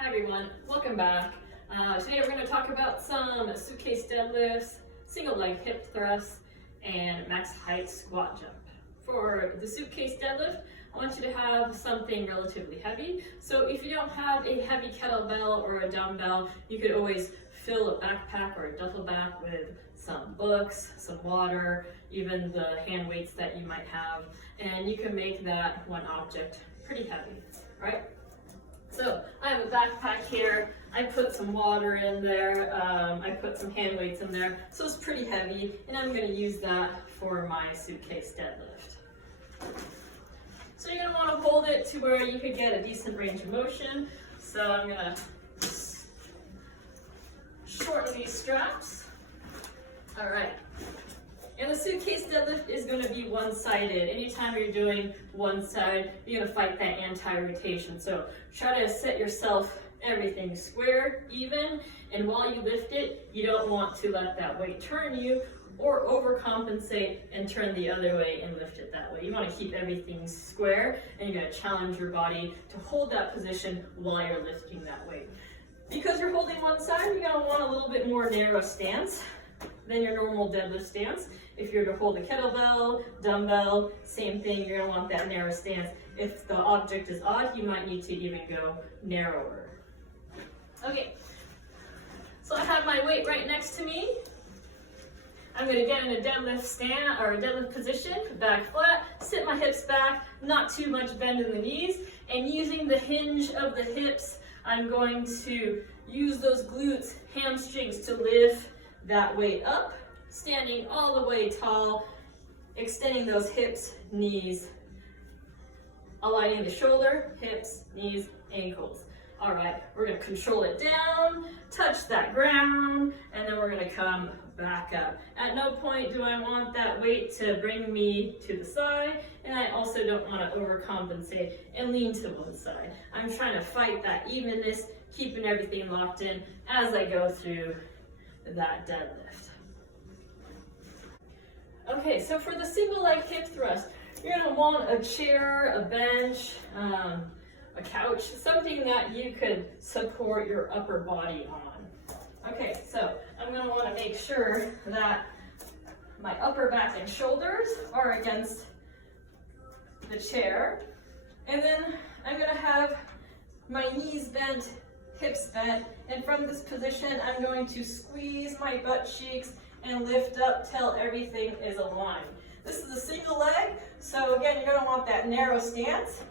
Hi everyone, welcome back. Today we're going to talk about some suitcase deadlifts, single leg hip thrusts, and max height squat jump. For the suitcase deadlift, I want you to have something relatively heavy. So if you don't have a heavy kettlebell or a dumbbell, you could always fill a backpack or a duffel bag with some books, some water, even the hand weights that you might have, and you can make that one object pretty heavy, right? So I have a backpack here, I put some water in there, I put some hand weights in there, so it's pretty heavy, and I'm going to use that for my suitcase deadlift. So you're going to want to hold it to where you could get a decent range of motion. So I'm going to shorten these straps. All right. And the suitcase deadlift is going to be one-sided. Anytime you're doing one side, you're going to fight that anti-rotation. So try to set yourself everything square, even, and while you lift it, you don't want to let that weight turn you or overcompensate and turn the other way and lift it that way. You want to keep everything square, and you're going to challenge your body to hold that position while you're lifting that weight. Because you're holding one side, you're going to want a little bit more narrow stance than your normal deadlift stance. If you're to hold a kettlebell, dumbbell, same thing, you're going to want that narrow stance. If the object is odd, you might need to even go narrower. Okay, so I have my weight right next to me. I'm going to get in a deadlift stand or a deadlift position, back flat, sit my hips back, not too much bend in the knees, and using the hinge of the hips, I'm going to use those glutes, hamstrings to lift that weight up, standing all the way tall, extending those hips, knees, aligning the shoulder, hips, knees, ankles. All right, we're gonna control it down, touch that ground, and then we're gonna come back up. At no point do I want that weight to bring me to the side, and I also don't want to overcompensate and lean to one side. I'm trying to fight that evenness, keeping everything locked in as I go through that deadlift. Okay, so for the single leg hip thrust, you're going to want a chair, a bench, a couch, something that you could support your upper body on. Okay, so I'm going to want to make sure that my upper back and shoulders are against the chair, and then I'm going to have my knees bent, hips bent, and from this position I'm going to squeeze my butt cheeks and lift up till everything is aligned. This is a single leg, so again you're going to want that narrow stance.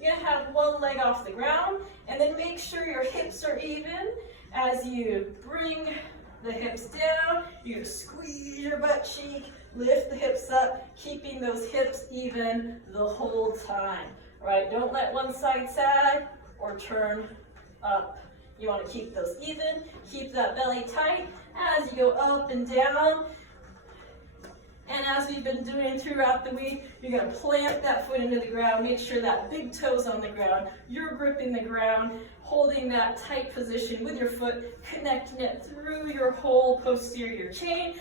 You're going to have one leg off the ground, and then make sure your hips are even. As you bring the hips down, you squeeze your butt cheek, lift the hips up, keeping those hips even the whole time. All right, don't let one side sag or turn up. You want to keep those even, keep that belly tight as you go up and down. And as we've been doing throughout the week, you're going to plant that foot into the ground, make sure that big toe's on the ground, you're gripping the ground, holding that tight position with your foot, connecting it through your whole posterior chain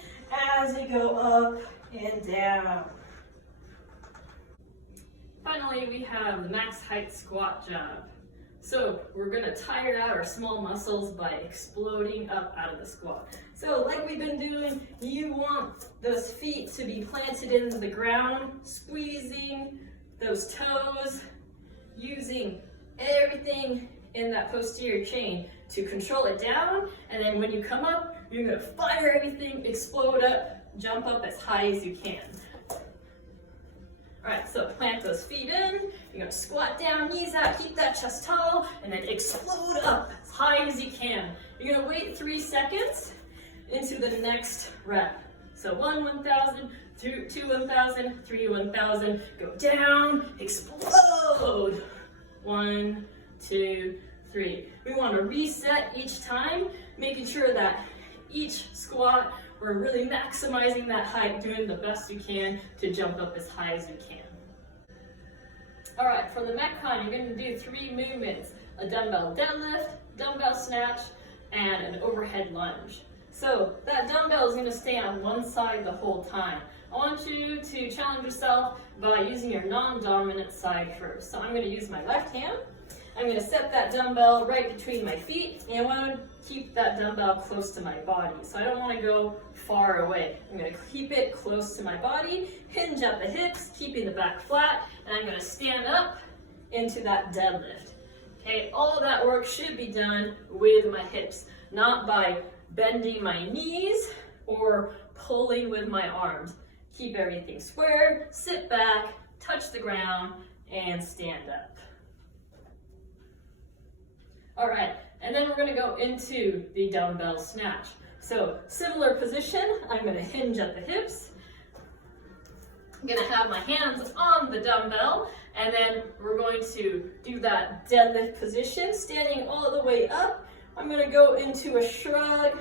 as you go up and down. Finally, we have the max height squat jump. So we're going to tire out our small muscles by exploding up out of the squat. So like we've been doing, you want those feet to be planted into the ground, squeezing those toes, using everything in that posterior chain to control it down, and then when you come up, you're going to fire everything, explode up, jump up as high as you can. All right, so plant those feet in, you're going to squat down, knees out, keep that chest tall, and then explode up as high as you can. You're going to wait 3 seconds into the next rep. So 1, 1,000, 2, 1,000, 3, 1,000, go down, explode. 1, 2, 3. We want to reset each time, making sure that each squat we're really maximizing that height, doing the best you can to jump up as high as you can. All right, for the Metcon, you're going to do 3 movements: a dumbbell deadlift, dumbbell snatch, and an overhead lunge. So that dumbbell is going to stay on one side the whole time. I want you to challenge yourself by using your non-dominant side first. So I'm going to use my left hand. I'm going to set that dumbbell right between my feet, and I want to keep that dumbbell close to my body. So I don't want to go far away. I'm going to keep it close to my body, hinge at the hips, keeping the back flat, and I'm going to stand up into that deadlift. Okay, all of that work should be done with my hips, not by bending my knees or pulling with my arms. Keep everything square, sit back, touch the ground, and stand up. All right, and then we're going to go into the dumbbell snatch. So similar position, I'm going to hinge at the hips. I'm going to have my hands on the dumbbell, and then we're going to do that deadlift position, standing all the way up. I'm going to go into a shrug,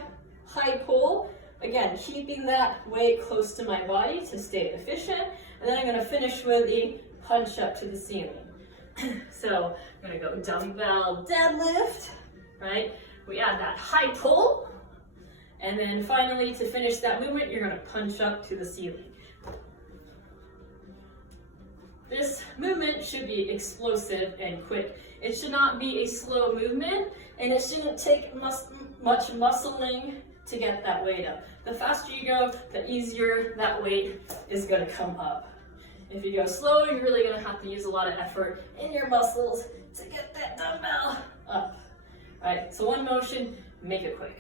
high pull, again, keeping that weight close to my body to stay efficient, and then I'm going to finish with a punch up to the ceiling. So I'm going to go dumbbell deadlift, right? We add that high pull, and then finally to finish that movement, you're going to punch up to the ceiling. This movement should be explosive and quick. It should not be a slow movement, and it shouldn't take much muscling to get that weight up. The faster you go, the easier that weight is going to come up. If you go slow, you're really going to have to use a lot of effort in your muscles to get that dumbbell up. All right, so one motion, make it quick.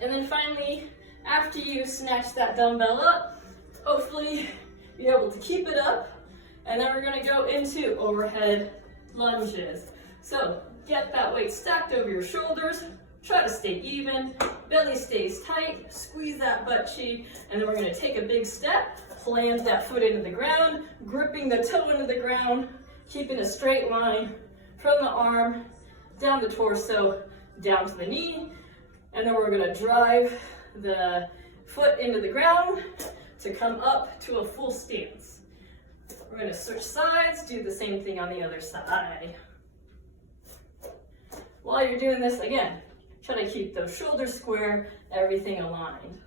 And then finally, after you snatch that dumbbell up, hopefully you're able to keep it up. And then we're going to go into overhead lunges. So get that weight stacked over your shoulders. Try to stay even, belly stays tight, squeeze that butt cheek, and then we're going to take a big step, plant that foot into the ground, gripping the toe into the ground, keeping a straight line from the arm, down the torso, down to the knee, and then we're going to drive the foot into the ground to come up to a full stance. We're going to switch sides, do the same thing on the other side. While you're doing this, again, try to keep those shoulders square, everything aligned.